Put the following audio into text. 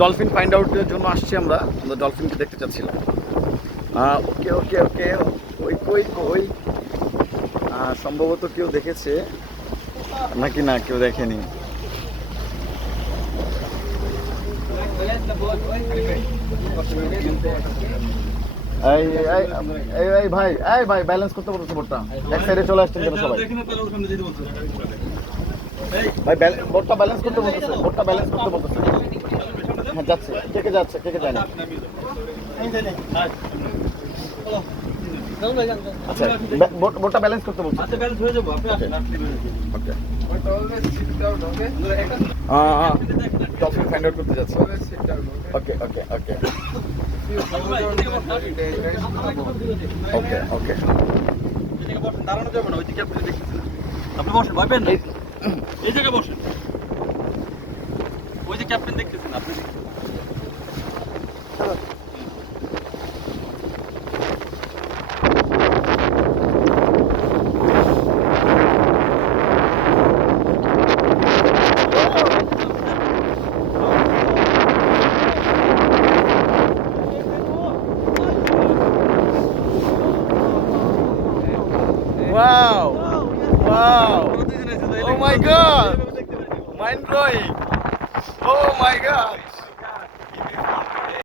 Dolphin find আউটের জন্য আসছি আমরা ডলফিনকে দেখতে চাচ্ছিলাম। ওকে ওকে ওকে, কই কই কই, সম্ভবত কেউ দেখেছে নাকি না কেউ দেখেনি। এই এই এই ভাই, এই ভাই ব্যালেন্স করতে বলতেছে বোটটা, এক সাইডে চলে আসছেন কেন সবাই? ভাই বোটটা ব্যালেন্স করতে বলতেছে, বোটটা ব্যালেন্স করতে বলতেছে। হ্যাঁ যাচ্ছে, কে কে যাচ্ছে, কে কে যায় না? আচ্ছা বোটটা ব্যালেন্স করতে বলছে। আচ্ছা ব্যালেন্স হয়ে যাবো, আপনি আসেন। ওকে ডলফিন ফাইন্ড আউট করতে যাচ্ছে। ওকে ওকে ওকে ওকে ওকে, দাঁড়ানো যাবে না, ওই দিকে আপনি দেখতেছেন। আপনি বসেন, ভাবেন না, এই জায়গায় বসেন, ওই যে ক্যাপ্টেন দেখতেছেন আপনি। Wow! Wow! Oh my God! Mind blowing! Oh my God!